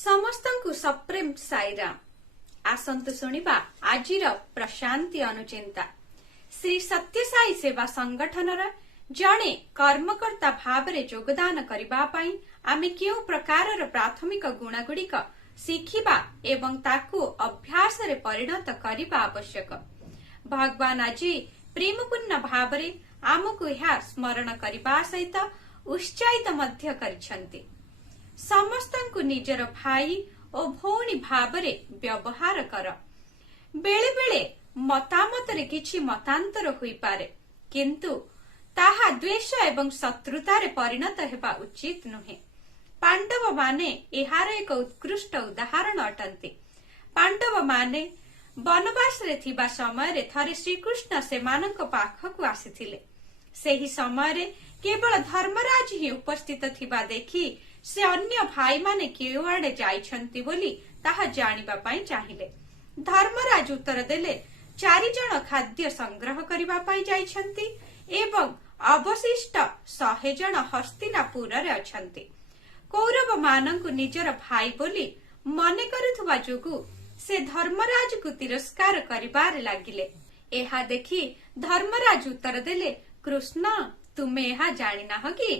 ସମସ୍ତଙ୍କୁ ସପ୍ରେମ ସାଇରାମ। ଆସନ୍ତୁ ଶୁଣିବା ଆଜିର ପ୍ରଶାନ୍ତି ଅନୁଚିନ୍ତା। ଶ୍ରୀ ସତ୍ୟସାଇ ସେବା ସଂଗଠନର ଜଣେ କର୍ମକର୍ତ୍ତା ଭାବରେ ଯୋଗଦାନ କରିବା ପାଇଁ ଆମେ କେଉଁ ପ୍ରକାରର ପ୍ରାଥମିକ ଗୁଣଗୁଡ଼ିକ ଶିଖିବା ଏବଂ ତାକୁ ଅଭ୍ୟାସରେ ପରିଣତ କରିବା ଆବଶ୍ୟକ। ଭଗବାନ ଆଜି ପ୍ରେମପୂର୍ଣ୍ଣ ଭାବରେ ଆମକୁ ଏହା ସ୍ମରଣ କରିବା ସହିତ ଉତ୍ସାହିତ ମଧ୍ୟ କରିଛନ୍ତି। ସମସ୍ତଙ୍କୁ ନିଜର ଭାଇ ଓ ଭଉଣୀ ଭାବରେ ବ୍ୟବହାର କର। ବେଳେ ବେଳେ ମତାମତରେ କିଛି ମତାନ୍ତର ହୋଇପାରେ, କିନ୍ତୁ ତାହା ଦ୍ୱେଷ ଏବଂ ଶତ୍ରୁତାରେ ପରିଣତ ହେବା ଉଚିତ ନୁହେଁ। ପାଣ୍ଡବମାନେ ଏହାର ଏକ ଉତ୍କୃଷ୍ଟ ଉଦାହରଣ ଅଟନ୍ତି। ପାଣ୍ଡବମାନେ ବନବାସରେ ଥିବା ସମୟରେ ଥରେ ଶ୍ରୀକୃଷ୍ଣ ସେମାନଙ୍କ ପାଖକୁ ଆସିଥିଲେ। ସେହି ସମୟରେ କେବଳ ଧର୍ମରାଜ ହିଁ ଉପସ୍ଥିତ ଥିବା ଦେଖି ସେ ଅନ୍ୟ ଭାଇମାନେ କେଉଁଆଡେ ଯାଇଛନ୍ତି ବୋଲି ତାହା ଜାଣିବା ପାଇଁ ଚାହିଁଲେ। ଧର୍ମରାଜ ଉତ୍ତର ଦେଲେ, 4 ଜଣ ଖାଦ୍ୟ ସଂଗ୍ରହ କରିବା ପାଇଁ ଯାଇଛନ୍ତି ଏବଂ ଅବଶିଷ୍ଟ 100 ଜଣ ହସ୍ତିନାପୁରରେ ଅଛନ୍ତି। କୌରବମାନଙ୍କୁ ନିଜର ଭାଇ ବୋଲି ମନେ କରୁଥିବା ଯୋଗୁଁ ସେ ଧର୍ମରାଜକୁ ତିରସ୍କାର କରିବାରେ ଲାଗିଲେ। ଏହା ଦେଖି ଧର୍ମରାଜ ଉତ୍ତର ଦେଲେ, କୃଷ୍ଣ, ତୁମେ ଏହା ଜାଣିନାହ କି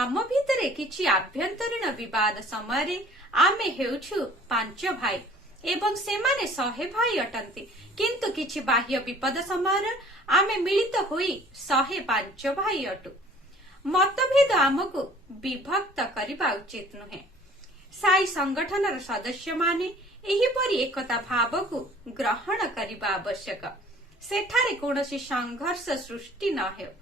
ଆମ ଭିତରେ କିଛି ଆଭ୍ୟନ୍ତରୀଣ ବିବାଦ ସମୟରେ ଆମେ ହେଉଛୁ 5 ଭାଇ ଏବଂ ସେମାନେ 100 ଭାଇ ଅଟନ୍ତି, କିନ୍ତୁ କିଛି ବାହ୍ୟ ବିପଦ ସମୟରେ ଆମେ ମିଳିତ ହୋଇ 105 ଭାଇ ଅଟୁ। ମତଭେଦ ଆମକୁ ବିଭକ୍ତ କରିବା ଉଚିତ ନୁହେଁ। ସାଇ ସଂଗଠନର ସଦସ୍ୟମାନେ ଏହିପରି ଏକତା ଭାବକୁ ଗ୍ରହଣ କରିବା ଆବଶ୍ୟକ। ସେଠାରେ କୌଣସି ସଂଘର୍ଷ ସୃଷ୍ଟି ନ ହେଉ।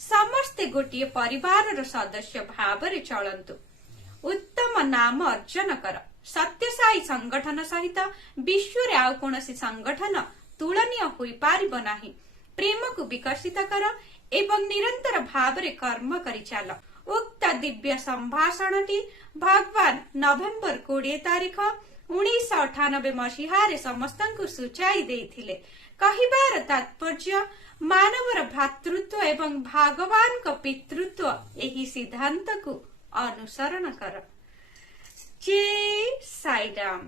ସମସ୍ତେ ଗୋଟିଏ ପରିବାରର ସଦସ୍ୟ ଭାବରେ ଚଳନ୍ତୁ। ଉତ୍ତମ ନାମ ଅର୍ଜନ କର। ସତ୍ୟସାଇ ସଂଗଠନ ସହିତ ବିଶ୍ୱରେ ଆଉ କୌଣସି ସଂଗଠନ ତୁଳନୀୟ ହୋଇପାରିବ ନାହିଁ। ପ୍ରେମକୁ ବିକଶିତ କର ଏବଂ ନିରନ୍ତର ଭାବରେ କର୍ମ କରିଚାଲ। ଉକ୍ତ ଦିବ୍ୟ ସମ୍ଭାଷଣଟି ଭଗବାନ ନଭେମ୍ବର 20 ତାରିଖ 1998 ମସିହାରେ ସମସ୍ତଙ୍କୁ ସୂଚାଇ ଦେଇଥିଲେ। କହିବାର ତାତ୍ପର୍ଯ୍ୟ, ମାନବର ଭ୍ରାତୃତ୍ୱ ଏବଂ ଭଗବାନଙ୍କ ପିତୃତ୍ୱ ଏହି ସିଦ୍ଧାନ୍ତକୁ ଅନୁସରଣ କର। ଜୟ ସାଇରାମ।